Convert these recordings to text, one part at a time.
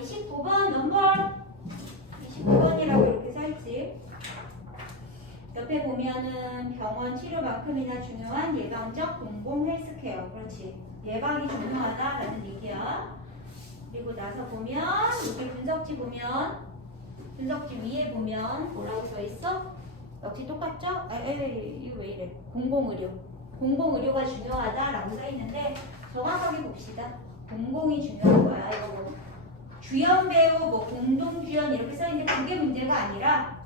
29번 넘버 29번이라고 이렇게 써있지. 옆에 보면은 병원 치료만큼이나 중요한 예방적 공공 헬스케어. 그렇지. 예방이 중요하다라는 얘기야. 그리고 나서 보면 여기 분석지 보면 분석지 위에 보면 뭐라고 써있어? 역시 똑같죠? 에이 이거 왜 이래? 공공의료. 공공의료가 중요하다라고 써있는데 정확하게 봅시다. 공공이 중요한 거야. 이거 뭐 주연 배우 뭐 공동주연 이렇게 써있는데 그게 문제가 아니라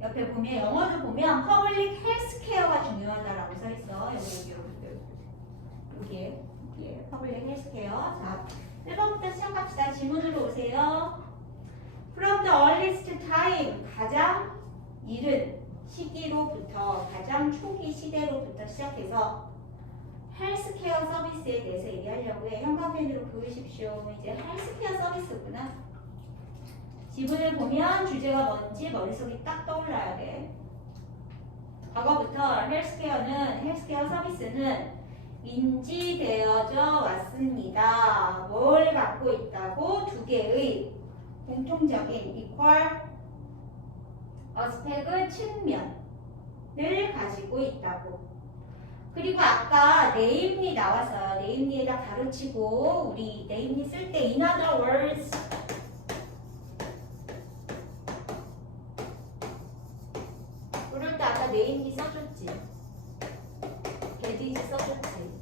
옆에 보면 영어를 보면 퍼블릭 헬스케어가 중요하다라고 써있어. 여기에 퍼블릭 헬스케어. 자, 1번부터 시작합시다. 질문으로 오세요. From the earliest time, 가장 이른 시기로부터, 가장 초기 시대로부터 시작해서 헬스케어 서비스에 대해서 얘기하려고 해. 형광펜으로 그으십시오. 이제 헬스케어 서비스구나. 지문을 보면 주제가 뭔지 머릿속에 딱 떠올라야 돼. 과거부터 헬스케어 서비스는 인지되어져 왔습니다. 뭘 갖고 있다고? 두 개의 공통적인 equal aspect 측면을 가지고 있다고. 그리고 아까 네임리 나왔어요. 네임리에다 가르치고 우리 네임리 쓸 때 in other words 그럴 때 아까 네임리 써줬지. 게디지 써줬지.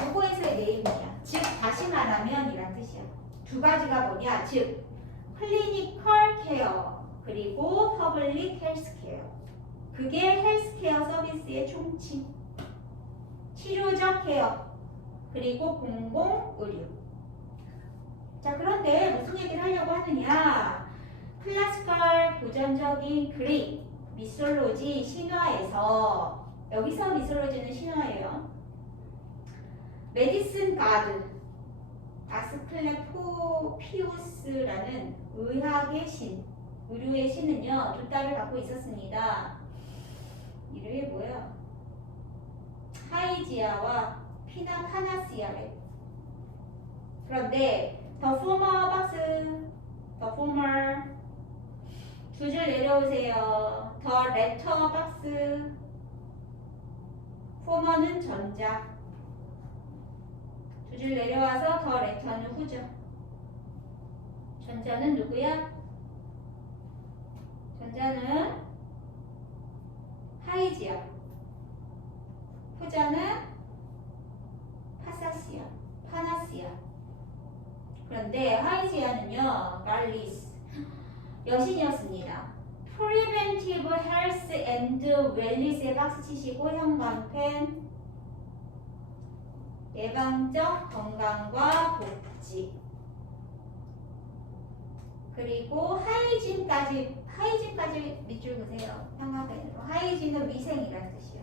요거에서의 네임이야. 즉 다시 말하면 이란 뜻이야. 두 가지가 뭐냐? 즉 클리니컬 케어 그리고 퍼블릭 헬스케어. 그게 헬스케어 서비스의 총칭. 치료적 케어 그리고 공공의료. 자, 그런데 무슨 얘기를 하려고 하느냐? 클래시컬 고전적인 그릭 미솔로지 신화에서, 여기서 미솔로지는 신화예요. 메디슨 가드 아스클레피우스라는 의학의 신, 의료의 신은요 두 딸을 갖고 있었습니다. 이름이 뭐야? 하이지아와 파나시아래. 그런데 더 포머 박스, 더 포머 두 줄 내려오세요. 더 레터 박스. 포머는 전자. 두 줄 내려와서 더 레터는 후죠. 전자는 누구야? 전자는 하이지아. 후자는 파나시아. 그런데 하이지아는요, 갈리스 여신이었습니다. Preventive Health and Wellness에 박수 치시고 형광펜. 예방적 건강과 복지. 그리고 하이진까지 밑줄 그세요. 형광펜으로. 하이진은 위생이라는 뜻이야.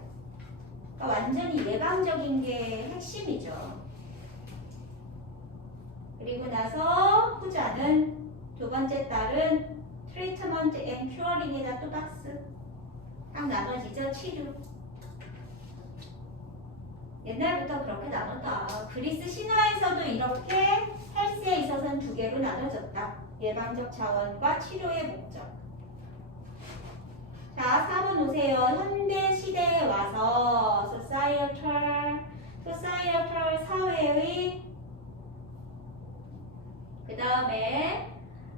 그러니까 완전히 예방적인 게 핵심이죠. 그리고 나서 후자는 두 번째 딸은 트리트먼트 앤 큐어링에다 또 박스. 딱 나눠지죠. 치료. 옛날부터 그렇게 나눴다. 그리스 신화에서도 이렇게 헬스에 있어서는 두 개로 나눠졌다. 예방적 차원과 치료의 목적. 자, 4번 오세요. 현대 시대에 와서 societal 사회의 그 다음에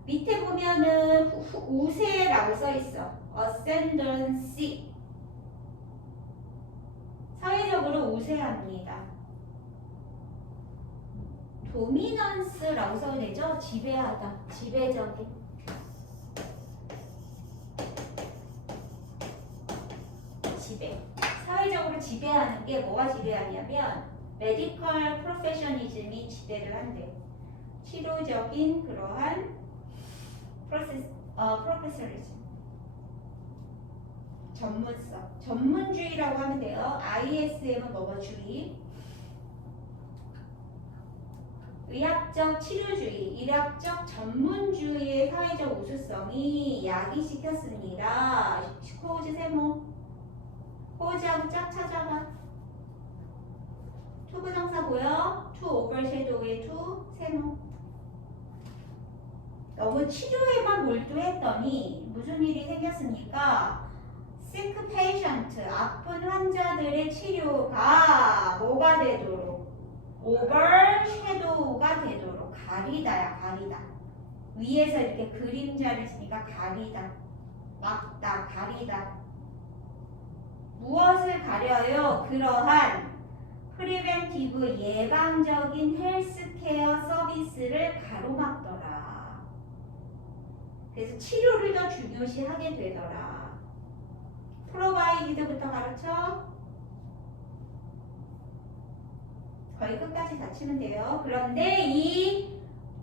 밑에 보면은 우세라고 써 있어. ascendancy. 사회적으로 우세합니다. 도미넌스라고 써야 되죠? 지배하다, 지배적인. 지배. 사회적으로 지배하는 게 뭐가 지배하냐면 메디컬 프로페셔니즘이 지배를 한대. 치료적인 그러한 프로페셔니즘. 전문성. 전문주의라고 하면 돼요. ISM은 뭐뭐주의. 의학적 치료주의, 의학적 전문주의의 사회적 우수성이 야기시켰습니다. 코즈 세모. 코즈하고 짝 찾아봐. 초부정사 보여? 그쵸? to overshadow의 to 세모. 너무 치료에만 몰두했더니 무슨 일이 생겼습니까? sick patient, 아픈 환자들의 치료가 뭐가 되도록? overshadow가 되도록. 가리다야, 가리다. 위에서 이렇게 그림자를 쓰니까 가리다. 막다, 가리다. 무엇을 가려요? 그러한 프리벤티브 예방적인 헬스케어 서비스를 가로막더라. 그래서 치료를 더 중요시하게 되더라. 프로바이디드부터 가르쳐? 거의 끝까지 다 치면 돼요. 그런데 이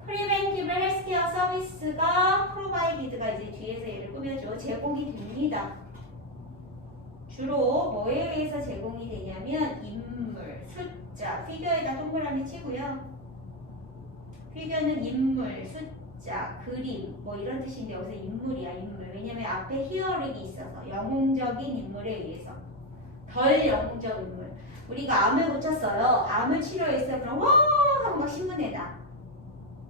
프리벤티브 헬스케어 서비스가 프로바이디드가 이제 뒤에서 얘를 꾸며줘. 제공이 됩니다. 주로 뭐에 의해서 제공이 되냐면 인물, 숫자, 피규어에다 동그라미 치고요. 피규어는 인물, 숫자, 그림 뭐 이런 뜻인데 여기서 인물이야, 인물. 왜냐면 앞에 히어링이 있어서 영웅적인 인물에 의해서. 덜 영웅적 인물. 우리가 암을 고쳤어요. 암을 치료했어요. 그럼 와 하고 막 신문에다.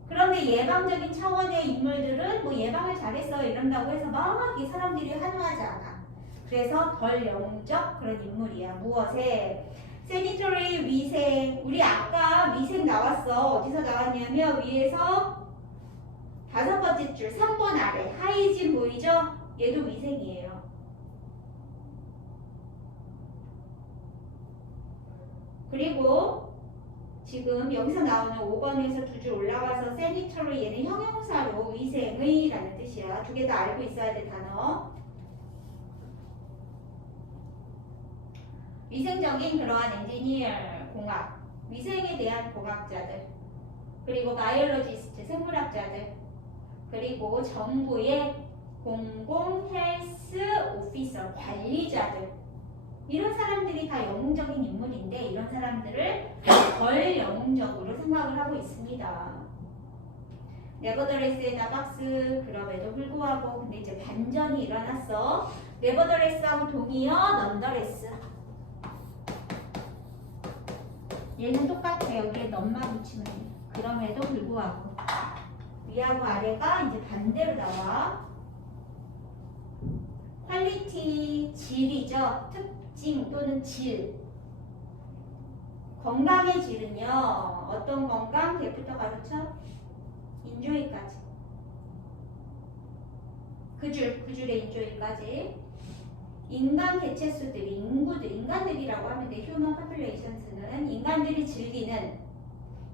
그런데 예방적인 차원의 인물들은 뭐 예방을 잘했어요 이런다고 해서 막 이 사람들이 환호하지 않아. 그래서 덜 영웅적 그런 인물이야. 무엇에? 세니토리 위생. 우리 아까 위생 나왔어. 어디서 나왔냐면 위에서 5번째 줄 3번 아래 하이진 보이죠? 얘도 위생이에요. 그리고 지금 여기서 나오는 5번에서 2줄 올라가서 세니토리 얘는 형용사로 위생의 라는 뜻이야. 2개 다 알고 있어야 돼 단어. 위생적인 그러한 엔지니어, 공학, 위생에 대한 공학자들, 그리고 바이올로지스트, 생물학자들, 그리고 정부의 공공 헬스 오피서, 관리자들, 이런 사람들이 다 영웅적인 인물인데 이런 사람들을 덜 영웅적으로 생각을 하고 있습니다. 네버더레스에다 박스. 그럼에도 불구하고 근데 이제 반전이 일어났어. 네버더레스하고 동의어 넌더레스. 얘는 똑같아. 여기에 넌만 붙이면 돼. 그럼에도 불구하고 위하고 아래가 이제 반대로 나와. 퀄리티, 질이죠. 특징 또는 질. 건강의 질은요. 어떤 건강? 걔부터 가르쳐? 인조이까지. 그 줄에 인조이까지. 인간 개체수들이, 인구들, 인간들이라고 하면 돼. 휴먼 파퓰레이션스는 인간들이 즐기는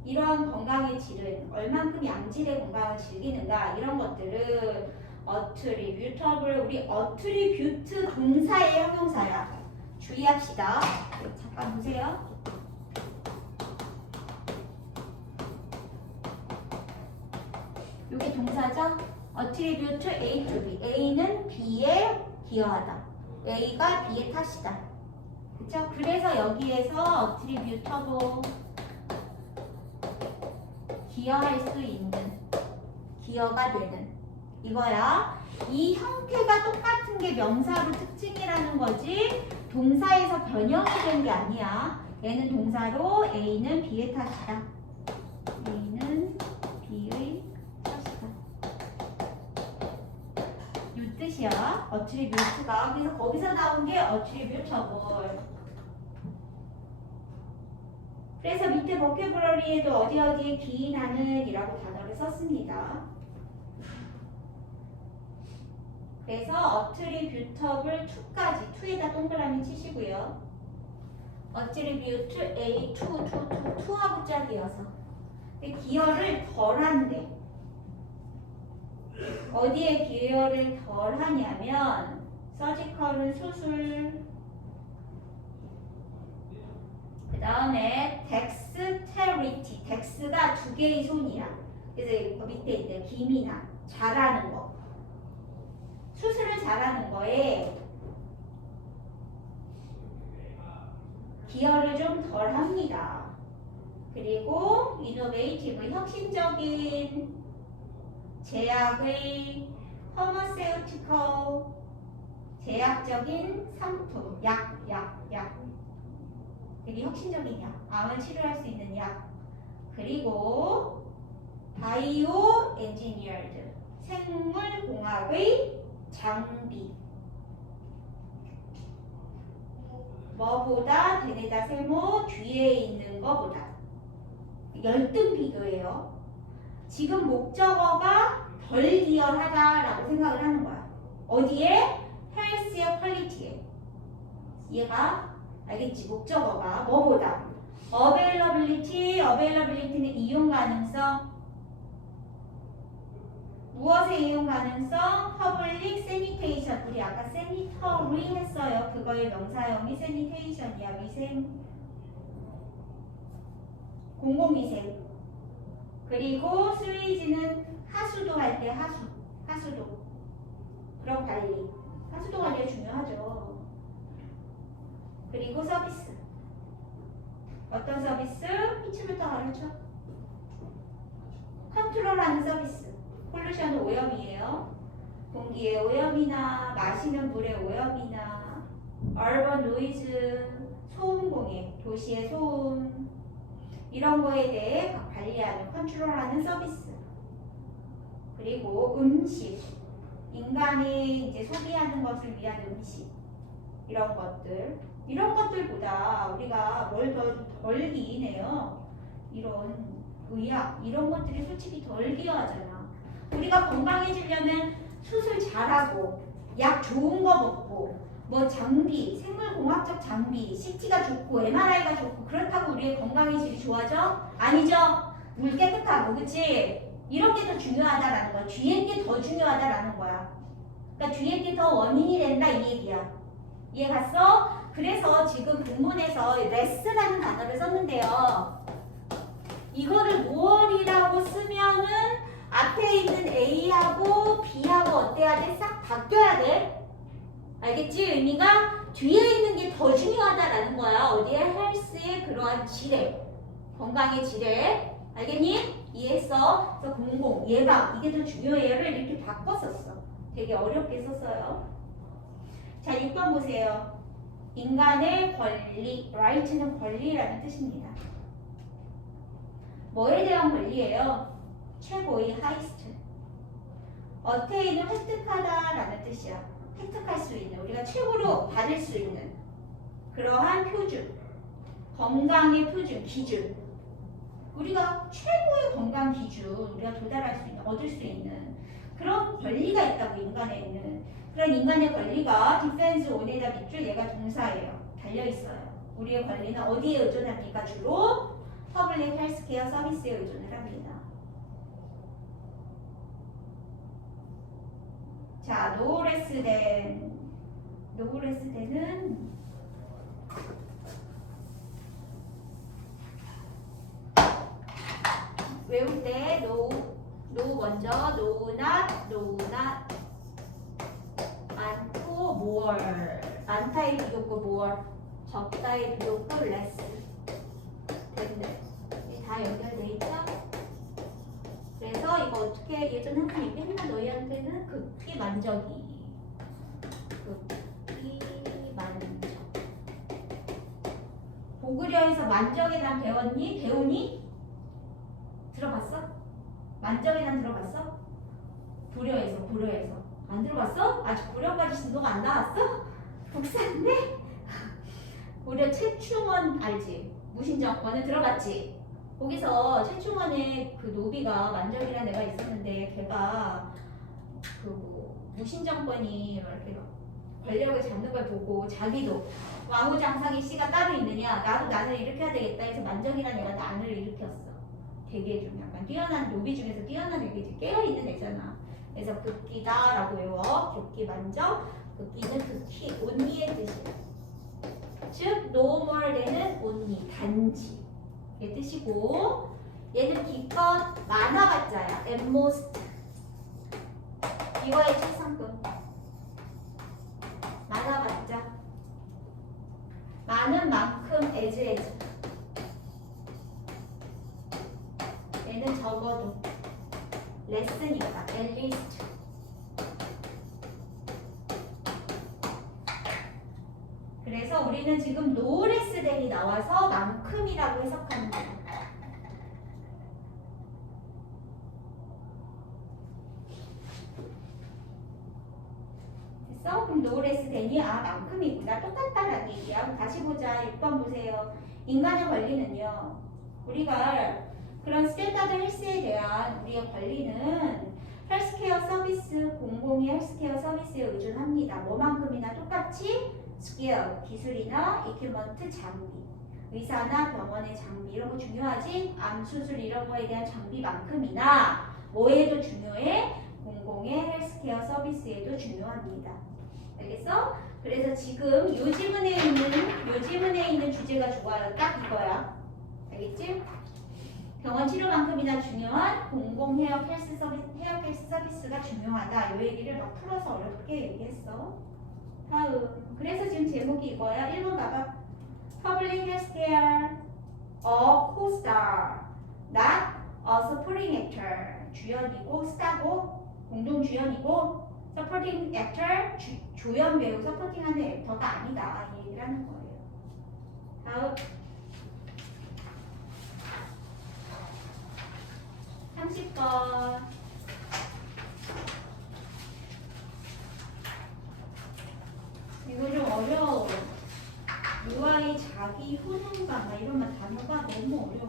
이러한 건강의 질은 얼만큼 양질의 건강을 즐기는가 이런 것들을 attributable, 우리 attribute 동사의 형용사야. 주의합시다. 잠깐 보세요. 이게 동사죠? attribute A to B. A는 B에 기여하다. A가 B의 탓이다. 그쵸? 그래서 여기에서 attributable 기여할 수 있는, 기여가 되는 이거야. 이 형태가 똑같은 게 명사로 특징이라는 거지 동사에서 변형이 된 게 아니야. 얘는 동사로 A는 B의 탓이다. A는 B의 탓이다. 이 뜻이야. attribute가. 그래서 거기서 나온 게 attributable. 그래서 밑에 vocabulary에도 어디에 기인하는 이라고 단어를 썼습니다. 그래서 attributable to까지 2에다 동그라미 치시고요. attribute A, to하고 짝이어서 기여를 덜한데 어디에 기여를 덜하냐면 서지컬은 수술, 그 다음에 dexterity, dex가 2개의 손이야. 그래서 그 밑에 있는 기미나 잘하는 거, 수술을 잘하는 거에 기여를 좀 덜 합니다. 그리고 innovative, 혁신적인 제약의 pharmaceutical, 제약적인 상품, 약. 되게 혁신적인 약, 암을 치료할 수 있는 약. 그리고 바이오 엔지니어드, 생물공학의 장비. 뭐보다 데네다 세모 뒤에 있는 거보다 열등 비교예요. 지금 목적어가 덜 기여하다라고 생각을 하는 거야. 어디에? 헬스의 퀄리티에. 얘가 알겠지? 목적어가 뭐보다 availability는 이용 가능성. 무엇의 이용 가능성? public sanitation. 우리 아까 sanitary 했어요. 그거의 명사형이 sanitation이야. 위생, 공공위생. 그리고 스웨이지는 하수도 할 때 하수도 그런 관리. 하수도 관리가 중요하죠. 그리고 서비스. 어떤 서비스? 이쯤부터 가르쳐. 컨트롤하는 서비스. 폴루션은 오염이에요. 공기의 오염이나 마시는 물의 오염이나 urban noise, 소음 공해, 도시의 소음 이런 거에 대해 관리하는, 컨트롤하는 서비스. 그리고 음식, 인간이 이제 소비하는 것을 위한 음식 이런 것들보다 우리가 뭘 덜 기이네요. 이런 의학 이런 것들이 솔직히 덜 기여하잖아. 우리가 건강해지려면 수술 잘하고 약 좋은 거 먹고 뭐 장비, 생물공학적 장비, CT가 좋고 MRI가 좋고 그렇다고 우리의 건강의 질이 좋아져? 아니죠. 물 깨끗하고 그치? 이런 게 더 중요하다라는 거야. 뒤에 게 더 중요하다라는 거야. 그러니까 뒤에 게 더 원인이 된다 이 얘기야. 이해 갔어? 그래서 지금 본문에서 레스라는 단어를 썼는데요. 이거를 무얼이라고 쓰면은 앞에 있는 A하고 B하고 어때야 돼? 싹 바뀌어야 돼. 알겠지? 의미가 뒤에 있는 게 더 중요하다라는 거야. 어디에? 헬스의 그러한 질에, 건강의 질에. 알겠니? 이해했어? 그래서 공공, 예방 이게 더 중요해요를 이렇게 바꿨었어. 되게 어렵게 썼어요. 자, 6번 보세요. 인간의 권리, right는 권리라는 뜻입니다. 뭐에 대한 권리예요? 최고의 하이스트. 어테인은 획득하다라는 뜻이야. 획득할 수 있는, 우리가 최고로 받을 수 있는 그러한 표준, 건강의 표준, 기준. 우리가 최고의 건강 기준, 우리가 도달할 수 있는, 얻을 수 있는 그런 권리가 있다고 인간에는. 그런 인간의 권리가 디펜스 온에다 밑줄 얘가 동사예요. 달려있어요. 우리의 권리는 어디에 의존합니까? 주로 퍼블릭 헬스케어 서비스에 의존을 합니다. 자, no less than은 외울 때 no 먼저 no not 많고 more 많다의 비교고 more 적다의 비교고 less 된대. 다 연결돼 있죠? 그래서 이거 어떻게 예전에 한번 얘기했나 너희한테는 극히 만족이 보그려에서 만족에 대한 배우니? 들어봤어? 만족에 대한 들어봤어? 불효에서 안 들어봤어? 아직 불효까지 진도가 안 나왔어? 복사인데? 불효 최충원 알지? 무신정권을 들어봤지? 거기서 최충원의 그 노비가 만족이라는 애가 있었는데 걔가 무신정권이 이렇게 권력을 잡는 걸 보고 자기도 왕후장상의 씨가 따로 있느냐, 나도 난을 일으켜야 되겠다 해서 만정이라는 애가 난을 일으켰어. 되게 좀 약간 뛰어난 노비 중에서 뛰어난 애가 깨어있는 애잖아. 그래서 극기다라고 외워. 극기 만정. 극기는 극히 온리의 뜻이야. 즉 no more than은 only 단지 의 뜻이고, 얘는 기껏 많아봤자야. at most 이거의 최상급. 많아봤자 많은 만큼 as 얘는 적어도 less니까 at least. 그래서 그래서 우리는 지금 no less than이 나와서 만큼이라고 해석하는 거예요. 됐어? 그럼 no less than이 만큼이구나. 똑같다라는 얘기야. 그럼 다시 보자. 6번 보세요. 인간의 권리는요. 우리가 그런 스탠다드 헬스에 대한 우리의 권리는 헬스케어 서비스, 공공의 헬스케어 서비스에 의존합니다. 뭐만큼이나 똑같이 스킬, 기술이나 이큐먼트 장비, 의사나 병원의 장비 이런 거 중요하지? 암 수술 이런 거에 대한 장비만큼이나 뭐에도 중요해? 공공의 헬스케어 서비스에도 중요합니다. 알겠어? 그래서 지금 요 지문에 있는 주제가 좋아요. 딱 이거야. 알겠지? 병원 치료만큼이나 중요한 공공 헤어 헬스 서비스가 중요하다. 이 얘기를 막 풀어서 어렵게 얘기했어. 다음. 그래서 지금 제목이 이거야. 1번 봐봐. Public Healthcare, a co-star, not a supporting actor. 주연이고 스타고 공동 주연이고 supporting actor 조연 배우 서포팅하는 액터가 아니다. 이 얘기를 하는 거예요. 다음. 30번. 이거 좀 어려워. UI 자기 효능감 이런 단어가 너무 어려워.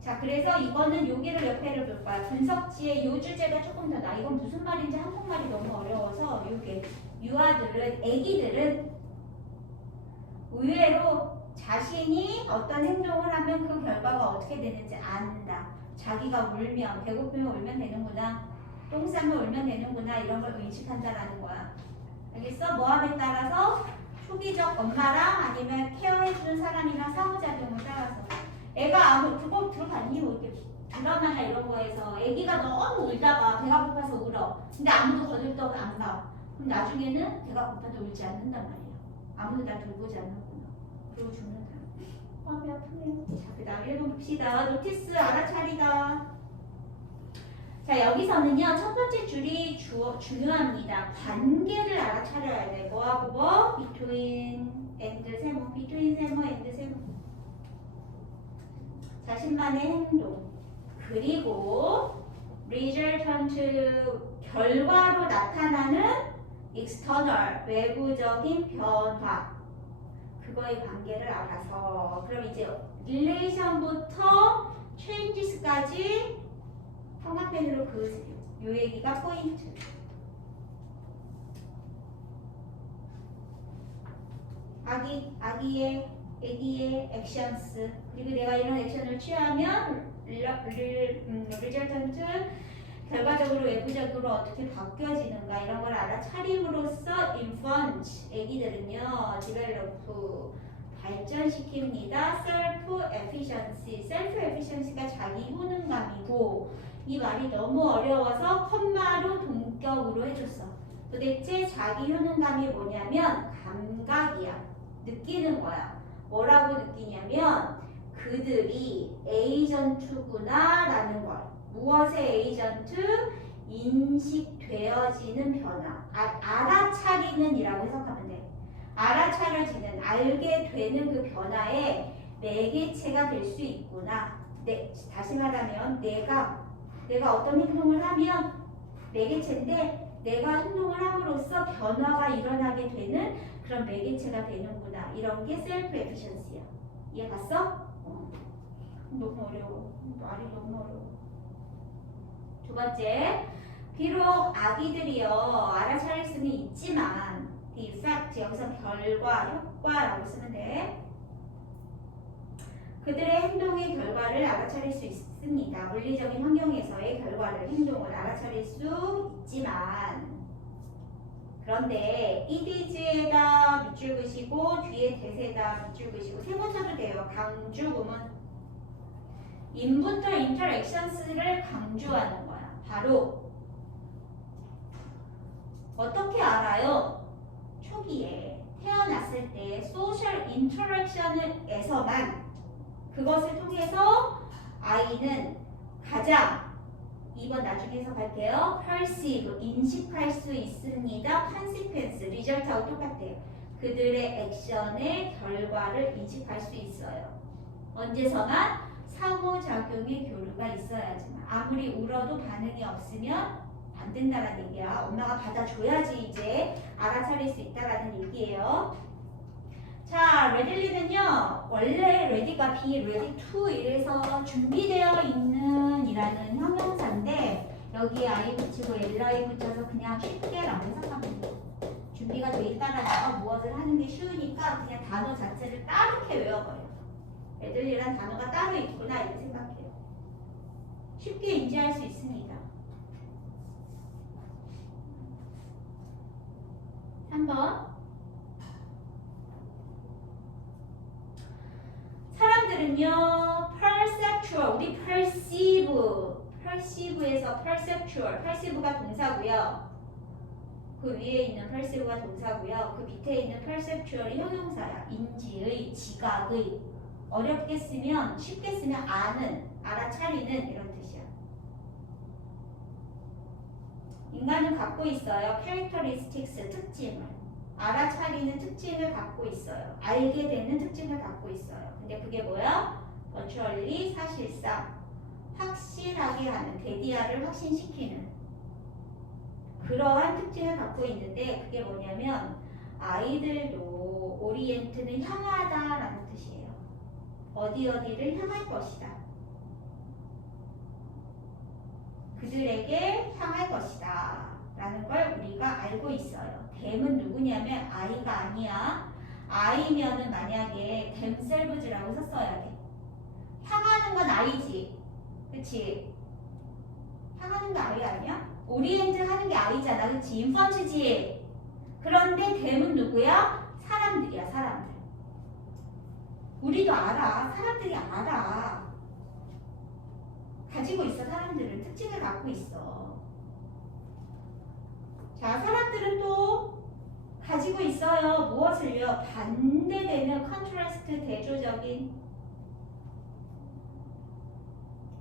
자, 그래서 이거는 여기를 옆에를 볼 거야. 분석지의 요 주제가 조금 더 나. 이건 무슨 말인지 한국말이 너무 어려워서 요게 유아들은 애기들은 의외로 자신이 어떤 행동을 하면 그 결과가 어떻게 되는지 안다. 자기가 울면, 배고프면 울면 되는구나. 똥 싸면 울면 되는구나. 이런 걸 의식한다라는 거야. 알겠어? 뭐함에 따라서 초기적 엄마랑 아니면 케어해주는 사람이랑 상호작용을 따라서 애가 그거 들어봤니? 뭐 이렇게 드라마나 이런 거에서 애기가 너무 울다가 배가 고파서 울어. 근데 아무도 거들떠 안 봐. 그럼 나중에는 배가 고파도 울지 않는단 말이야. 아무도 나 돌보지 않는구나. 그리고 죽는다. 마음이 아프네요. 자, 그 다음 1번 봅시다. 노티스 알아차리다. 자, 여기서는요, 첫 번째 줄이 중요합니다. 관계를 알아차려야 돼. 뭐하고 뭐? between and 세모. between 세모 and 세모. 자신만의 행동. 그리고 resultant 결과로 나타나는 external 외부적인 변화. 그거의 관계를 알아서. 그럼 이제 relation부터 changes까지 형광펜으로 그으세요. 요 얘기가 포인트. 애기의 액션스. 그리고 내가 이런 액션을 취하면 리절턴트 결과적으로 외부적으로 어떻게 바뀌어지는가 이런 걸 알아차림으로써 infant 애기들은요 develop 발전시킵니다. self efficiency가 자기 효능감이고 이 말이 너무 어려워서 컴마로 동격으로 해줬어. 도대체 자기 효능감이 뭐냐면 감각이야. 느끼는 거야. 뭐라고 느끼냐면 그들이 에이전트구나 라는 걸. 무엇의 에이전트? 인식되어지는 변화. 알아차리는 이라고 해석하면 돼. 알아차려지는, 알게 되는 그 변화에 매개체가 될 수 있구나. 다시 말하면 내가 어떤 행동을 하면 매개체인데 내가 행동을 함으로써 변화가 일어나게 되는 그런 매개체가 되는구나. 이런 게 셀프 에피션시야. 이해 갔어? 너무 어려워. 말이 너무 어려워. 두 번째, 비록 아기들이요 알아차릴 수는 있지만 the effect 여기서 결과, 효과라고 쓰면 돼. 그들의 행동의 결과를 알아차릴 수 있습니다. 물리적인 환경에서의 결과를, 행동을 알아차릴 수 있지만 그런데 이디즈에다 밑줄 그시고 뒤에 대세에다 밑줄 그시고 세 번 쳐도 돼요. 강조 구문. 인부터 인터랙션스를 강조하는 거야. 바로 어떻게 알아요? 초기에 태어났을 때 소셜 인터랙션에서만 그것을 통해서 아이는 가장 2번 나중에 해석할게요. perceive, 인식할 수 있습니다. consequence, result하고 똑같아요. 그 그들의 액션의 결과를 인식할 수 있어요. 언제서만? 상호작용의 교류가 있어야지만. 아무리 울어도 반응이 없으면 안 된다는 얘기야. 엄마가 받아줘야지 이제 알아차릴 수 있다라는 얘기예요. 자, ready는요, 원래 ready가 be ready to 이래서 준비되어 있는 이라는 형용사인데 여기에 I 붙이고 li 붙여서 그냥 쉽게라고 해석하면 돼요. 준비가 돼 있다라는 거 무엇을 하는 게 쉬우니까 그냥 단어 자체를 따르게 외워버려요. ready란 단어가 따로 있구나 이렇게 생각해요. 쉽게 인지할 수 있습니다. 3번. 사람들은요, perceptual, 우리 perceive에서 perceptual가 동사고요. 그 위에 있는 perceive가 동사고요. 그 밑에 있는 perceptual이 형용사야. 인지의, 지각의. 어렵게 쓰면, 쉽게 쓰면 아는, 알아차리는 이런 뜻이야. 인간은 갖고 있어요. characteristics, 특징을. 알아차리는 특징을 갖고 있어요. 알게 되는 특징을 갖고 있어요. 근데 그게 뭐야? virtually, 사실상 확실하게 하는, 데디아를 확신시키는 그러한 특징을 갖고 있는데 그게 뭐냐면 아이들도 오리엔트는 향하다라는 뜻이에요. 어디를 향할 것이다. 그들에게 향할 것이다 라는 걸 우리가 알고 있어요. them은 누구냐면 I가 아니야. I면은 만약에 themselves라고 썼어야 돼. 향하는 건 I지. 그치? 향하는 게 I 아니야? 오리엔트 하는 게 I잖아. 그치? 인펀트지. 그런데 them은 누구야? 사람들이야. 사람들. 우리도 알아. 사람들이 알아. 가지고 있어. 사람들은 특징을 갖고 있어. 자, 사람들은 또 가지고 있어요. 무엇을요? 반대되는 컨트라스트, 대조적인,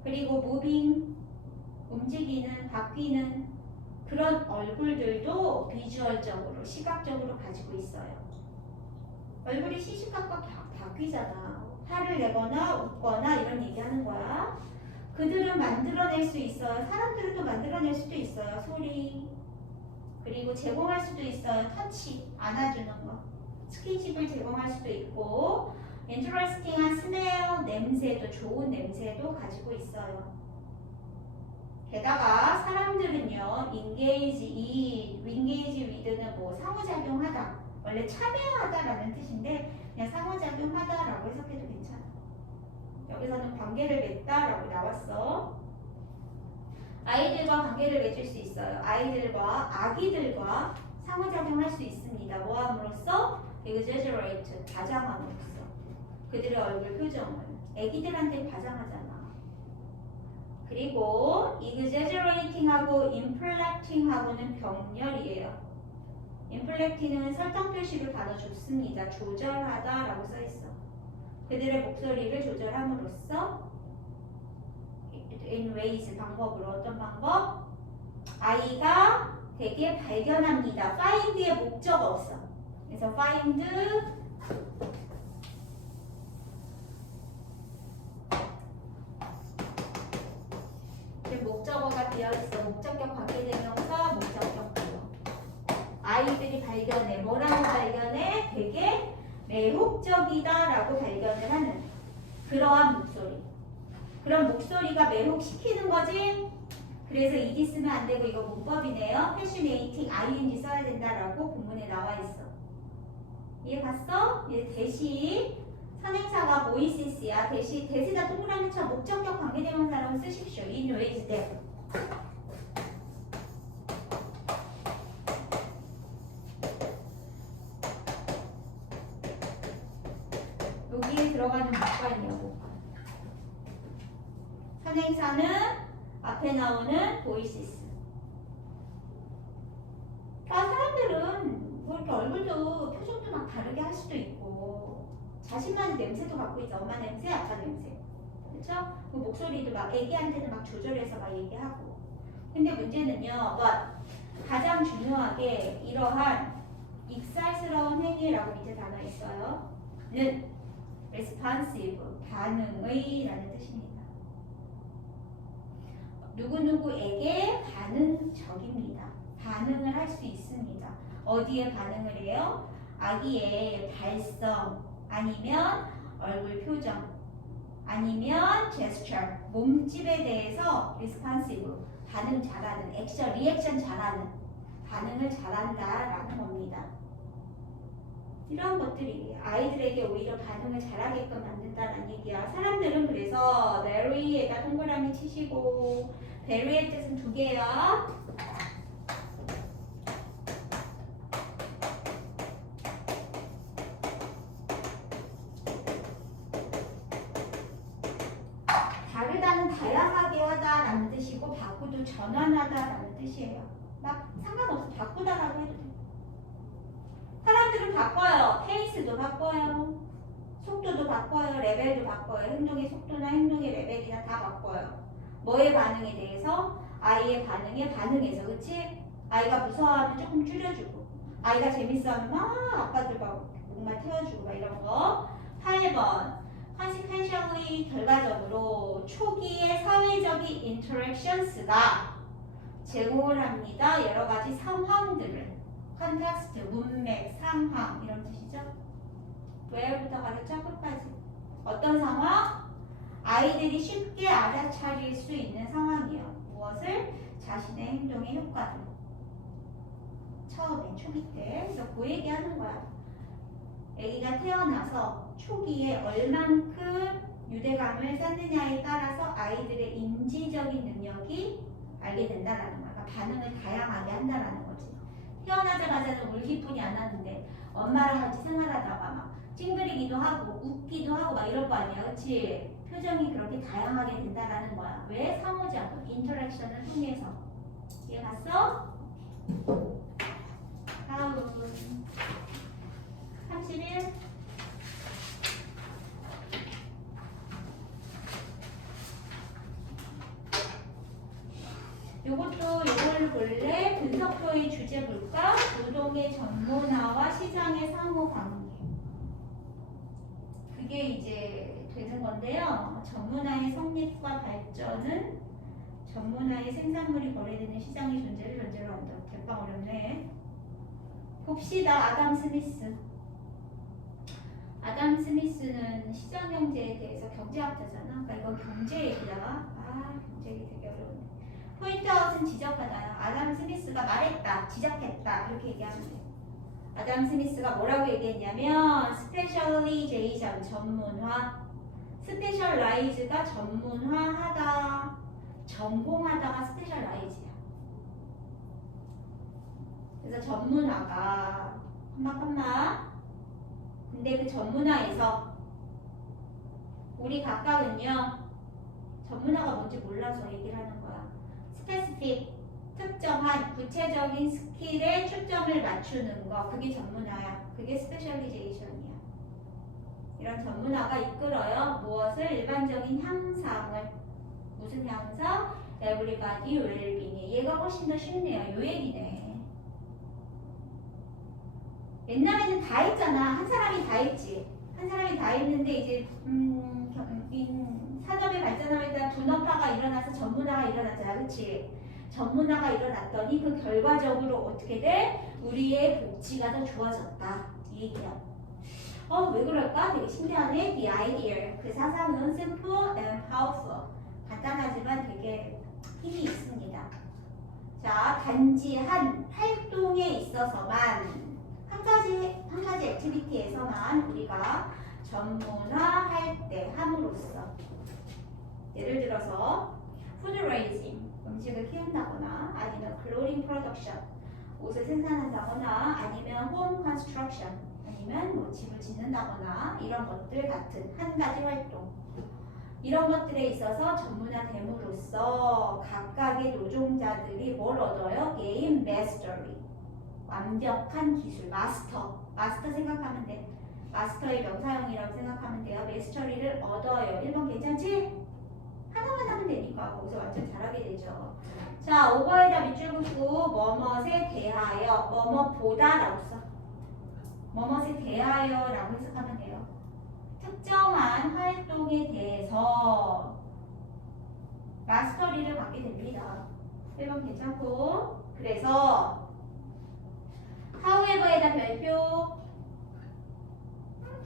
그리고 무빙, 움직이는, 바뀌는 그런 얼굴들도 비주얼적으로, 시각적으로 가지고 있어요. 얼굴이 시시각각 바뀌잖아. 화를 내거나 웃거나 이런 얘기하는 거야. 그들은 만들어낼 수 있어요. 사람들은 또 만들어낼 수도 있어요. 소리, 그리고 제공할 수도 있어요. 터치, 안아주는 거. 스킨십을 제공할 수도 있고, 인터레스팅한 스멜, 냄새도, 좋은 냄새도 가지고 있어요. 게다가 사람들은요, engage with는 뭐 상호작용하다. 원래 참여하다라는 뜻인데 그냥 상호작용하다라고 해석해도 괜찮아. 여기서는 관계를 맺다라고 나왔어. 아이들과 관계를 맺을 수 있어요. 아이들과 아기들과 상호작용할 수 있습니다. 뭐함으로써? exaggerate, 과장함으로써. 그들의 얼굴 표정을. 아기들한테 과장하잖아. 그리고 exaggerating하고 inflecting하고는 병렬이에요. inflecting은 설정 표시로 단어 좋습니다. 조절하다라고 써있어. 그들의 목소리를 조절함으로써 in ways, 방법으로. 어떤 방법? 아이가 되게 발견합니다. find의 목적 없어. 그래서 find 목적어가 되어있어. 목적격 관계대명사, 목적격 부여. 아이들이 발견해. 뭐라고 발견해? 되게 매혹적이다라고 발견을 하는 그러한 목소리. 그런 목소리가 매혹시키는 거지. 그래서 ed 쓰면 안 되고 이거 문법이네요. fascinating, ing 써야 된다라고 본문에 나와 있어. 이해 갔어? 얘 대시 선행사가 voices야. 대시다 동그라미 쳐 목적격 관계대명사라고 쓰십시오. in ways that. 여기에 들어가는 뭐가 있냐고. 선행사는 앞에 나오는 voices. 사람들은 뭐 이렇게 얼굴도 표정도 막 다르게 할 수도 있고 자신만의 냄새도 갖고 있어. 엄마 냄새, 아빠 냄새. 그렇죠? 그 목소리도 막 애기한테는 막 조절해서 막 얘기하고. 근데 문제는요. 가장 중요하게 이러한 익살스러운 행위라고 밑에 단어 있어요. 는 responsive, 반응의 라는 뜻입니다. 누구누구에게 반응적입니다. 반응을 할 수 있습니다. 어디에 반응을 해요? 아기의 발성, 아니면 얼굴 표정, 아니면 제스처, 몸집에 대해서 responsive, 반응 잘하는, 액션, 리액션 잘하는, 반응을 잘한다라는 겁니다. 이런 것들이 아이들에게 오히려 반응을 잘하게끔 만든다는 얘기야. 사람들은 그래서 Mary에다 동그라미 치시고, Mary의 뜻은 두 개야. 다르다는 다양하게 하다라는 뜻이고, 바꾸도 전환하다라는 뜻이에요. 막 상관없어. 바꾸다라고 해도 돼. 사람들은 바꿔요. 페이스도 바꿔요. 속도도 바꿔요. 레벨도 바꿔요. 행동의 속도나 행동의 레벨이나 다 바꿔요. 뭐의 반응에 대해서? 아이의 반응에 반응해서. 그치? 아이가 무서워하면 조금 줄여주고, 아이가 재밌어하면 막 아빠들과 목만 태워주고 막 이런 거. 8번 consequentially, 결과적으로 초기의 사회적인 interactions가 제공을 합니다. 여러 가지 상황들을. 컨텍스트, 문맥, 상황 이런 뜻이죠. where부터 가르쳐 끝까지. 어떤 상황? 아이들이 쉽게 알아차릴 수 있는 상황이에요. 무엇을? 자신의 행동의 효과들. 처음에 초기 때. 그래서 그 얘기하는 거야. 아기가 태어나서 초기에 얼만큼 유대감을 쌓느냐에 따라서 아이들의 인지적인 능력이 알게 된다라는 거야. 그러니까 반응을 다양하게 한다라는 거지. 태어나자마자는 울기뿐이 안 하는데 엄마랑 같이 생활하다가 막 찡그리기도 하고 웃기도 하고 막 이럴 거 아니야. 그치? 표정이 그렇게 다양하게 된다라는 거야. 왜? 상호작용, 인터랙션을 통해서. 이해 갔어? 다음 31. 요걸 볼래? 분석표의 주제 볼까? 노동의 전문화와 시장의 상호관계. 그게 이제 되는 건데요. 전문화의 성립과 발전은 전문화의 생산물이 거래되는 시장의 존재를 전제로 한다. 개빵 어렵네. 봅시다. 아담 스미스. 아담 스미스는 시장경제에 대해서 경제학자잖아. 그러니까 이건 경제 얘기다. 경제 얘기 되게 어려운데. 포인트아웃은 지적하다요. 아담 스미스가 말했다, 지적했다 이렇게 얘기하면 돼요. 아담 스미스가 뭐라고 얘기했냐면 스페셜리제이션, 전문화. 스페셜라이즈가 전문화하다, 전공하다가 스페셜라이즈야. 그래서 전문화가 근데 그 전문화에서 우리 각각은요 전문화가 뭔지 몰라서 얘기를 하는 거야. 스페시픽, 특정한 구체적인 스킬에 초점을 맞추는 거, 그게 전문화야. 그게 스페셜리제이션이야. 이런 전문화가 이끌어요. 무엇을? 일반적인 향상을. 무슨 향상? Everybody well-being. 얘가 훨씬 더 쉽네요. 요 얘기네. 옛날에는 다 했잖아. 한 사람이 다 했지. 한 사람이 다 했는데 이제 산업이 발전하에 따라 분업화가 일어나서 전문화가 일어났잖아. 그치? 전문화가 일어났더니 그 결과적으로 어떻게 돼? 우리의 복지가 더 좋아졌다. 이 얘기야. 왜 그럴까? 되게 신기하네. The idea. 그 사상은 simple and powerful. 간단하지만 되게 힘이 있습니다. 자, 단지 한 활동에 있어서만 한 가지 액티비티에서만 우리가 전문화할 때 함으로써 예를 들어서 food raising, 음식을 키운다거나 아니면 clothing production, 옷을 생산한다거나 아니면 home construction, 아니면 뭐 집을 짓는다거나 이런 것들 같은 한 가지 활동, 이런 것들에 있어서 전문화됨으로써 각각의 노동자들이 뭘 얻어요? Gain mastery, 완벽한 기술, 마스터 생각하면 돼. 마스터의 명사형이라고 생각하면 돼요. 마스터리를 얻어요. 1번 괜찮지? 하나만 하면 되니까 거기서 완전 잘하게 되죠. 자, 오버에다 밑줄 긋고 뭐뭇에 대하여 뭐뭇보다 라고 써. 뭐뭐에 대하여 라고 해석하면 돼요. 특정한 활동에 대해서 마스터리를 갖게 됩니다. 1번 괜찮고. 그래서 however에다 별표.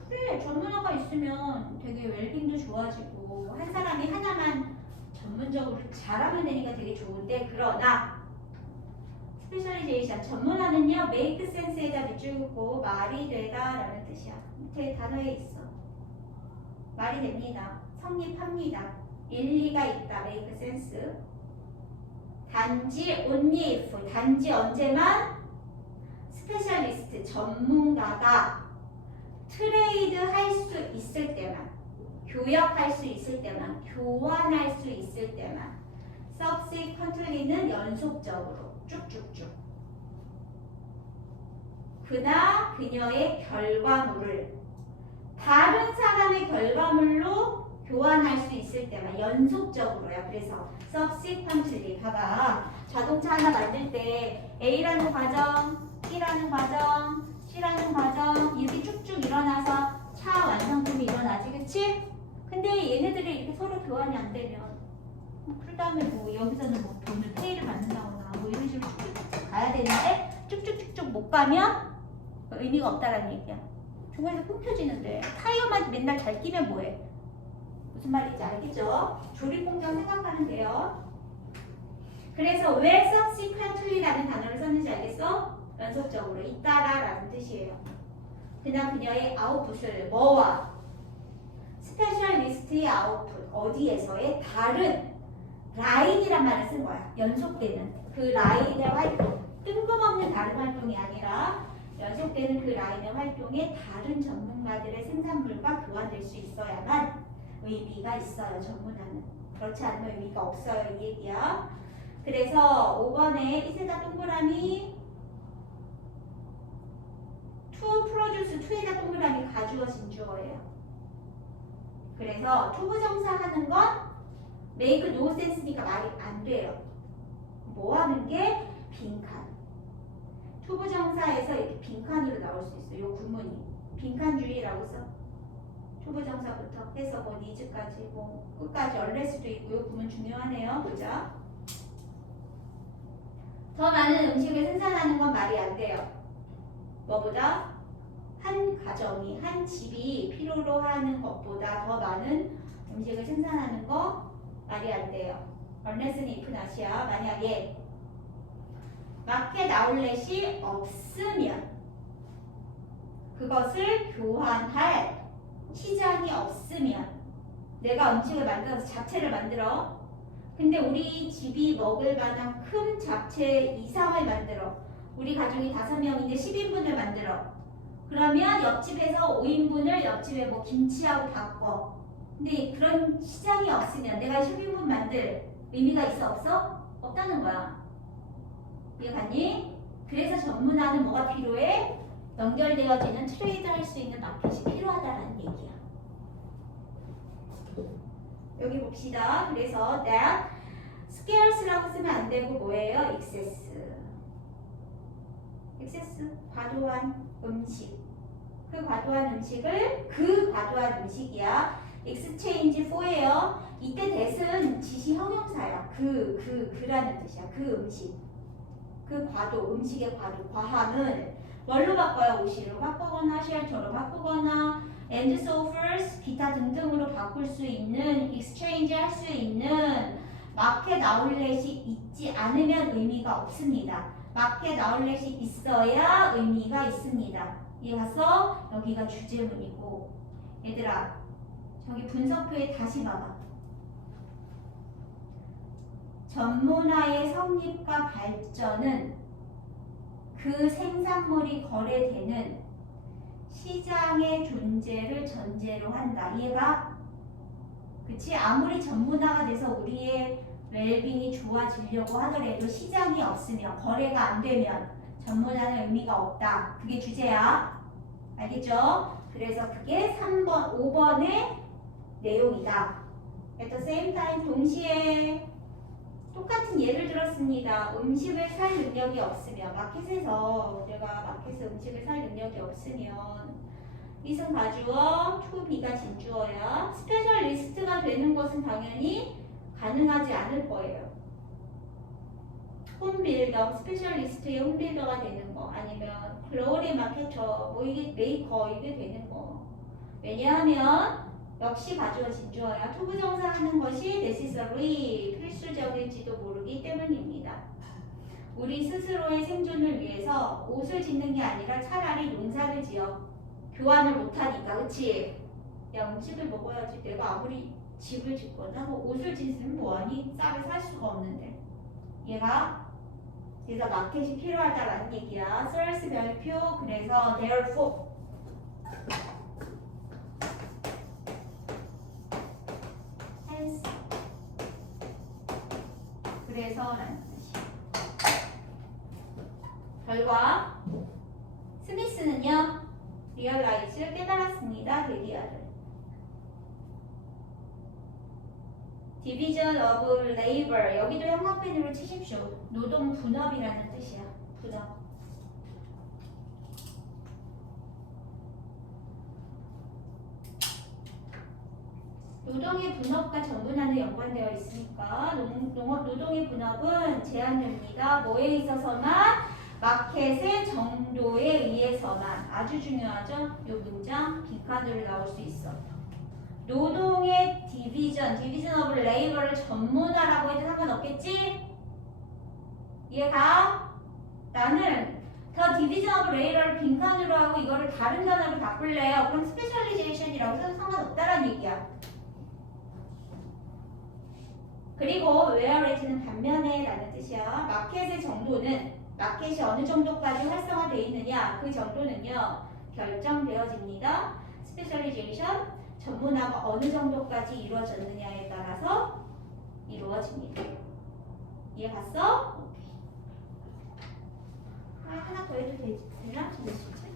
그래, 전문화가 있으면 되게 웰빙도 좋아지고 한 사람이 하나만 전문적으로 잘하면 되니까 되게 좋은데, 그러나 스페셜리제이션 전문화는요 make sense에다 밑줄 긋고 말이 되다 라는 뜻이야. 밑에 단어에 있어. 말이 됩니다. 성립합니다. 일리가 있다. make sense. 단지 only if, 단지 언제만 스페셜리스트 전문가가 트레이드 할 수 있을 때만, 교역할 수 있을 때만, 교환할 수 있을 때만, subsequently는 연속적으로 쭉쭉쭉 그나 그녀의 결과물을 다른 사람의 결과물로 교환할 수 있을 때만, 연속적으로요. 그래서 subsequently, 봐봐. 자동차 하나 만들 때 A라는 과정, B라는 과정, C라는 과정 이렇게 쭉쭉 일어나서 차 완성품이 일어나지, 그치? 근데 얘네들이 이렇게 서로 교환이 안 되면 그 다음에 뭐 여기서는 뭐 돈을 페이를 받는다거나 뭐 이런 식으로 쭉쭉쭉 가야 되는데 쭉쭉쭉쭉 못 가면 의미가 없다라는 얘기야. 중간에서 끊겨지는데 타이어만 맨날 잘 끼면 뭐해? 무슨 말인지 알겠죠? 조립공정 생각하면 돼요. 그래서 왜 subsequently라는 단어를 썼는지 알겠어? 연속적으로 잇따라 라는 뜻이에요. 그냥 그녀의 아웃풋을 뭐와? 스페셜리스트의 아웃풋, 어디에서의 다른 라인이란 말을 쓴 거야. 연속되는 그 라인의 활동, 뜬금없는 다른 활동이 아니라 연속되는 그 라인의 활동에 다른 전문가들의 생산물과 교환될 수 있어야만 의미가 있어요. 전문화는. 그렇지 않으면 의미가 없어요. 이 얘기야. 그래서 5번에 이세다 동그라미 to produce, to에다 동그라미 가주어진 주어예요. 그래서 투부정사 하는 건 make no sense니까 말이 안 돼요. 뭐 하는 게? 빈칸. 투부정사에서 이렇게 빈칸으로 나올 수 있어요. 요 구문이. 빈칸주의라고 써. 투부정사부터 해서 뭐 needs까지 뭐 끝까지 unless도 있고 요 구문 중요하네요. 보자. 더 많은 음식을 생산하는 건 말이 안 돼요. 뭐보다? 한 가정이, 한 집이 필요로 하는 것보다 더 많은 음식을 생산하는 거 말이 안 돼요. unless는 if not이야. 만약에 마켓 아울렛이 없으면 그것을 교환할 시장이 없으면 내가 음식을 만들어서 잡채를 만들어. 근데 우리 집이 먹을 만한 큰 잡채 이상을 만들어. 우리 가족이 5명인데 10인분을 만들어. 그러면 옆집에서 5인분을 옆집에 뭐 김치하고 바꿔. 근데 그런 시장이 없으면 내가 10인분 만들 의미가 있어 없어? 없다는 거야. 이해갔니? 그래서 전문화는 뭐가 필요해? 연결되어지는 트레이드 할 수 있는 마켓이 필요하다는 얘기야. 여기 봅시다. 그래서 that scarce라고 쓰면 안 되고 뭐예요? excess. excess, 과도한 음식. 그 과도한 음식을, 그 과도한 음식이야. exchange for예요. 이때 that은 지시 형용사야. 그라는 뜻이야. 그 음식. 그 과도, 음식의 과도, 과함을 뭘로 바꿔요? 오시로 바꾸거나 shelter로 바꾸거나 and so forth, 기타 등등으로 바꿀 수 있는, exchange 할 수 있는 마켓 아울렛이 있지 않으면 의미가 없습니다. 마켓 아울렛이 있어야 의미가 있습니다. 이어서 여기가 주제문이고, 얘들아 저기 분석표에 다시 봐봐. 전문화의 성립과 발전은 그 생산물이 거래되는 시장의 존재를 전제로 한다. 이해가? 그치? 아무리 전문화가 돼서 우리의 웰빙이 좋아지려고 하더라도 시장이 없으면, 거래가 안 되면 전문화는 의미가 없다. 그게 주제야. 알겠죠? 그래서 그게 3번, 5번의 내용이다. At the same time, 동시에 똑같은 예를 들었습니다. 음식을 살 능력이 없으면 마켓에서 내가 마켓에 음식을 살 능력이 없으면 이승 가주어, to be가 진주어야. 스페셜리스트가 되는 것은 당연히 가능하지 않을 거예요. 홈빌더, 스페셜리스트의 홈빌더가 되는 거 아니면 글로리 마케터, 뭐 이게 메이커 이게 되는 거. 왜냐하면 역시 가주어 진주어야. 투부정사 하는 것이 necessary, 필수적일지도 모르기 때문입니다. 우리 스스로의 생존을 위해서 옷을 짓는 게 아니라 차라리 농사를 지어. 교환을 못하니까, 그치? 야, 음식을 먹어야지. 내가 아무리 집을 짓거나 뭐 옷을 짓으면 뭐하니? 쌀을 살 수가 없는데. 얘가 그래서 마켓이 필요하다라는 얘기야. source 별표. 그래서 therefore 그래서라는 뜻이야. 결과 스미스는요 realize 깨달았습니다. 데디아를 division of labor 여기도 형광펜으로 치십시오. 노동 분업이라는 뜻이야. 분업. 노동의 분업과 정분하는 연관되어 있으니까 노동의 분업은 제한됩니다. 뭐에 있어서만? 마켓의 정도에 의해서만. 아주 중요하죠? 이 문장 빈칸으로 나올 수 있어. 노동의 디비전 오브 레이버를 전문화라고 해도 상관없겠지? 이해가? 나는 더 디비전 오브 레이버를 빈칸으로 하고 이거를 다른 단어로 바꿀래요. 그럼 스페셜리제이션이라고 해도 상관없다라는 얘기야. 그리고 whereas는 반면에 라는 뜻이야. 마켓의 정도는 마켓이 어느 정도까지 활성화되어 있느냐 그 정도는요 결정되어집니다. 스페셜리제이션 전문화가 어느 정도까지 이루어졌느냐에 따라서 이루어집니다. 이해 갔어? 오케이. 하나 더 해도 되나? 몇 시지?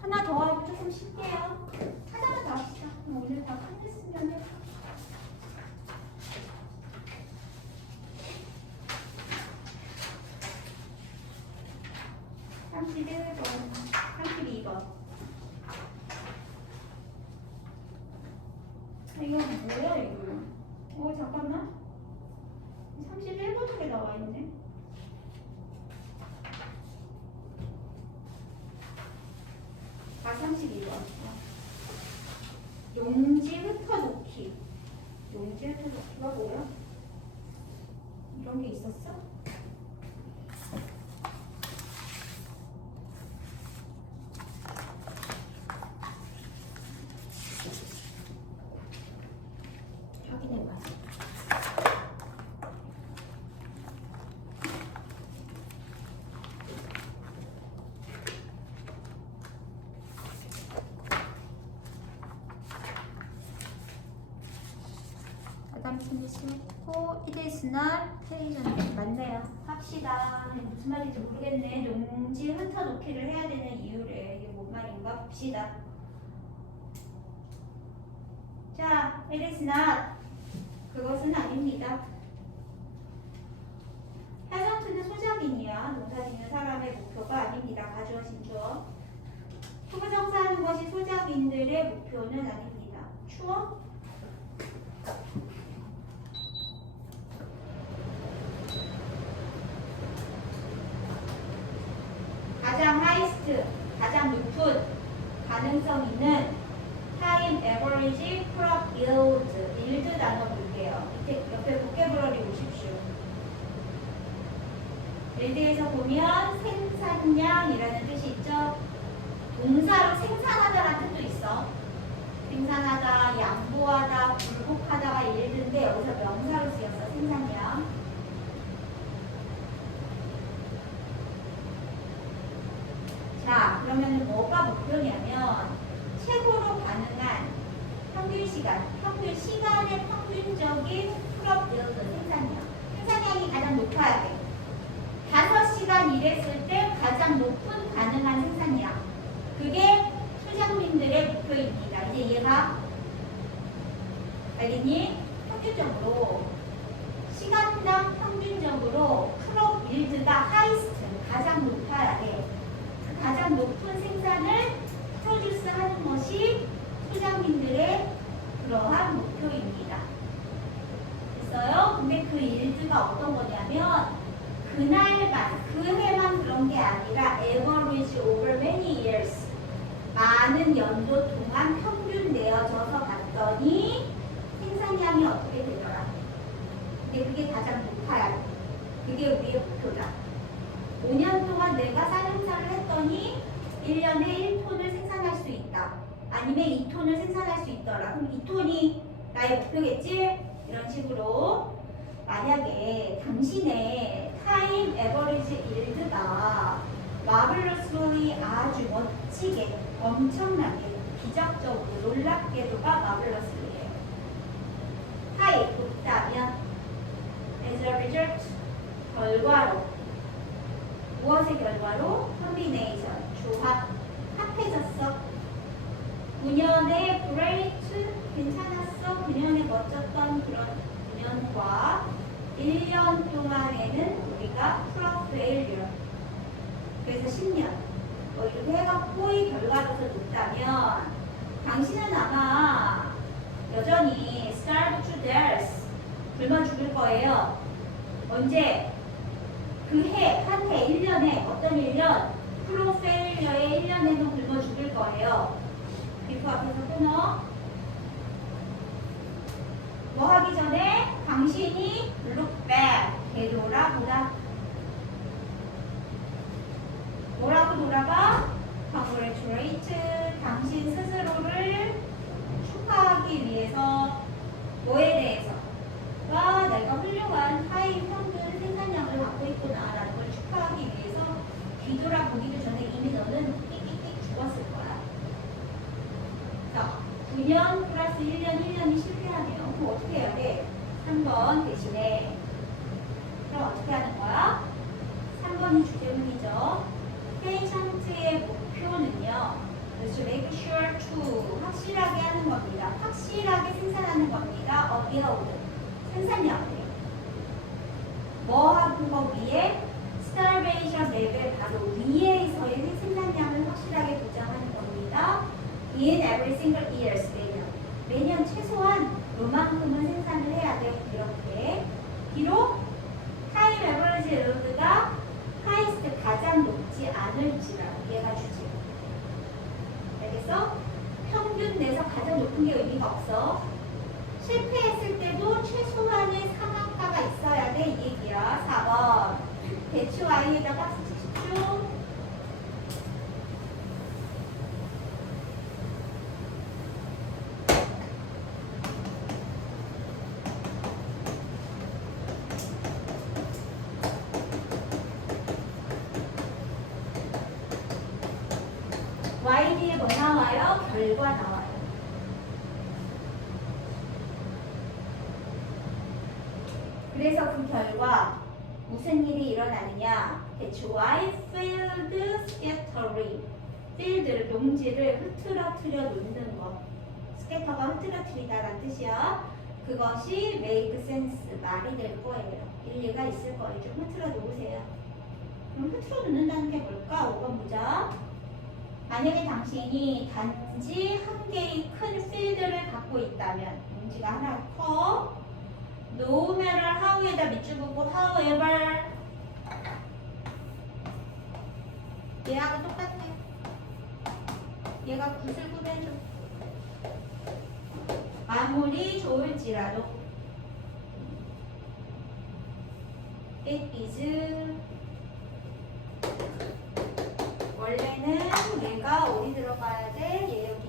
하나 더 하고 조금 쉴게요. 하나만 더 합시다. 오늘 다 끝냈으면 해. 이거 뭐야 이거? 잠깐만. 31번에 나와 있네. 아 32번. 용지 흩어놓기. 용지 흩어놓기가 뭐야? 이런 게 있었어? it is not present. 맞네요. 합시다. 무슨 말인지 모르겠네. 용지 흩어놓기를 해야 되는 이유래. 이게 뭔 말인가 봅시다. 자, it is not. 그것은 아닙니다. hasn't는 소작인이야. 동사 짓는 사람의 목표가 아닙니다. 가주어 진주어. 투부정사하는 것이 소작인들의 목표는 아닙니다. 추워? 가장 하이스트, 가장 높은 가능성 있는 타임 에버리지 크롭 일드 단어 볼게요. 밑에 옆에 보케브러리 보십시오. 일드에서 보면 생산량이라는 뜻이 있죠. 동사로 생산하다라는 뜻도 있어. 생산하다, 양보하다, 굴복하다가 일드인데 여기서 명사로 쓰였어. 생산량. 자, 그러면 뭐가 목표냐면 최고로 가능한 평균 시간, 평균 시간의 평균적인 크롭 일드 생산량. 생산량이 가장 높아야 돼. 5시간 일했을 때 가장 높은 가능한 생산량. 그게 이제 이해가? 알겠니? 평균적으로 시간당 평균적으로 크롭 일드가 하이스트 가장 높아야 돼. 그 가장 높은 생산을 프로듀스 하는 것이 소장님들의 그러한 목표입니다. 됐어요? 근데 그 일드가 어떤 거냐면 그날만, 그 해만 그런 게 아니라 average over many years 많은 연도 동안 평균 내어져서 봤더니 생산량이 어떻게 되더라. 근데 그게 가장 높아야 돼. 그게 우리의 목표다. 5년 동안 내가 쌀행사를 했더니 1년에 1톤을 생산할 수 있다. 아니면 2톤을 생산할 수 있더라. 그럼 2톤이 나의 목표겠지? 이런 식으로 만약에 당신의 타임 에버리지 일드가 마블러스리 아주 멋지게 엄청나게 기적적으로 놀랍게도가 마블러스리예요. 타임 높다면 as a result 결과로 무엇의 결과로? 컨비네이션 조합 합해졌어. 9년의 great 괜찮았어. 9년의 멋졌던 그런 9년과 1년 동안에는 우리가 crop failure 그래서 10년 뭐 이렇게 해갖고 이 결과로서 높다면 당신은 아마 여전히 starve to death 굶어 죽을 거예요. 언제? 그 해, 한 해, 1년에 어떤 1년? crop failure의 1년에는 굶어 죽을 거예요. 비프 앞에서 끊어. 뭐 하기 전에 당신이 look back 되돌아보다. 뭐라고 돌아봐? congratulate 당신 스스로를 축하하기 위해서 뭐에 대해서? 와 내가 훌륭한 타임 평균 생산량을 갖고 있구나 라는 걸 축하하기 위해서 뒤돌아보기도 전에 이미 너는 띡띡띡 죽었을 거야. 자, 9년 플러스 1년, 1년이 실패하면 그럼 어떻게 해야 돼? 3번 대신에 그럼 어떻게 하는 거야? 3번이 주제문이죠. 페이션트의 목표는요. 그래서 make sure to 확실하게 하는 겁니다. 확실하게 생산하는 겁니다. 어디가 생산량. 뭐 하는 거 위에? starvation 레벨 바로 위에서의 생산량을 확실하게 보장하는 겁니다. In every single years 매년 최소한 요만큼은 생산을 해야 돼. 이렇게 비록 타임 에버리지 로드가 하이스트 가장 높지 않을지라도 얘가 주지. 알겠어? 평균 내에서 가장 높은 게 의미가 없어. 실패했을 때도 최소한의 상한가가 있어야 돼. 이 얘기야. 4번 대추 Y에다 박스 치십시오. Y 뒤에 뭐 나와요? 결과 나와요. 그래서 그 결과 무슨 일이 일어나느냐? 대추 Y field scattering. 필드를 농지를 흐트러뜨려 놓는 것. 스캐터가 흐트러뜨리다라는 뜻이야. 그것이 make sense 말이 될 거예요. 일리가 있을 거예요. 좀 흐트러 놓으세요. 그럼 흐트러 놓는다는 게 뭘까? 5번 보자. 만약에 당신이 단지 한 개의 큰 필드를 갖고 있다면 농지가 하나 커. No matter how에다 밑줄 긋고 however 얘하고 똑같아. 얘가 붓을 구해줘. 아무리 좋을지라도 it is 원래는 얘가 어디 들어가야 돼? 얘 여기.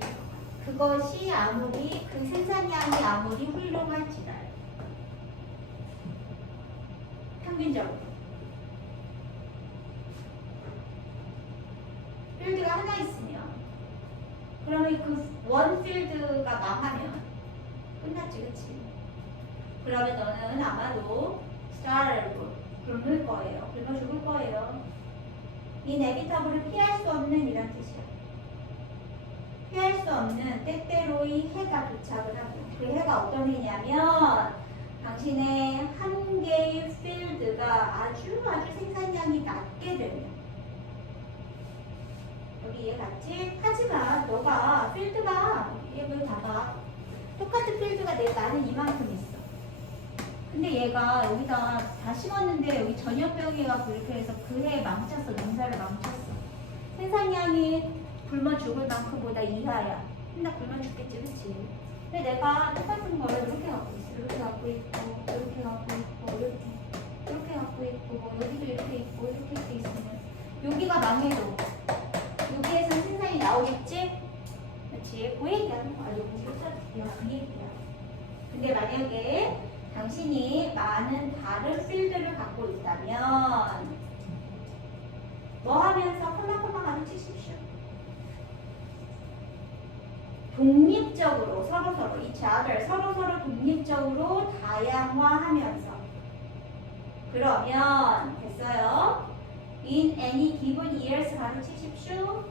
그것이 아무리 그 생산량이 아무리 훌륭할지라도 평균적으로 필드가 하나 있으면 그러면 그 원 필드가 망하면 끝났지, 그치? 그러면 너는 아마도 starve 굶을 거예요. 굶어 죽을 거예요. 이 네비타블을 피할 수 없는 이란 뜻이야. 피할 수 없는 때때로의 해가 도착을 하고 그 해가 어떤 해냐면 당신의 한 개의 필드가 아주 생산량이 낮게 되면 여기 이해 갔지? 하지만 너가 필드가 얘를 봐봐 똑같은 필드가 나는 이만큼 있어 근데 얘가 여기다 다 심었는데 여기 전염병이가 불쾌해서 그 해에 망쳤어 농사를 망쳤어 생산량이 굶어 죽을 만큼보다 이하야 근데 나 굶어 죽겠지 그치? 근데 내가 똑같은 거를 이렇게 갖고 있어 이렇게 갖고 있고 이렇게 갖고 있고 이렇게 갖고 있고 뭐 여기도 이렇게 있고 이렇게 있으면 여기가 망해도 여기에서 생산이 나오겠지? 그렇지? 그 얘기하는 거야 여기 써줄게요 그 얘기야 근데 만약에 당신이 많은 다른 필드를 갖고 있다면 뭐 하면서 콜마콜마하는 치십시오 독립적으로 서로서로 each other 서로서로 독립적으로 다양화하면서 그러면 됐어요? In any given years 가르치십시오.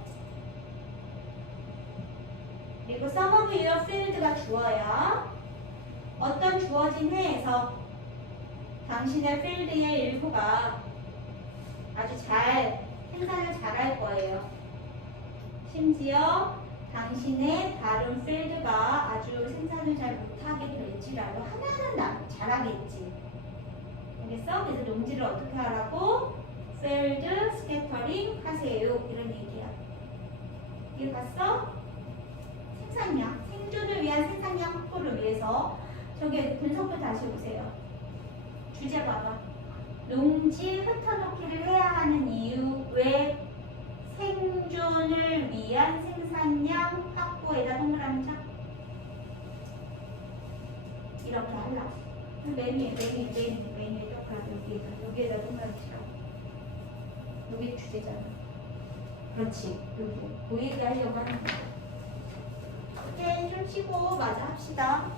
그리고 some of your field가 주어야 어떤 주어진 해에서 당신의 필드의 일부가 아주 잘 생산을 잘할 거예요. 심지어 당신의 다른 필드가 아주 생산을 잘 못하게 될지라도 하나는 잘하겠지. 알겠어? 그래서 농지를 어떻게 하라고? 필드 스캐터링 하세요. 이런 얘기야. 이해 갔어? 생산량, 생존을 위한 생산량 확보를 위해서 저기 분석도 다시 보세요. 주제 봐봐. 농지 흩어놓기를 해야 하는 이유 왜 생존을 위한 생산량 확보에다 동그라미 쳐. 이렇게 하려고. 맨 위에 동그라미 여기에다 동그라미 치라고. 여기 주제잖아. 그렇지. 여기 그 얘기 하려고 하는 거야. 오케이 좀 쉬고 마저 합시다.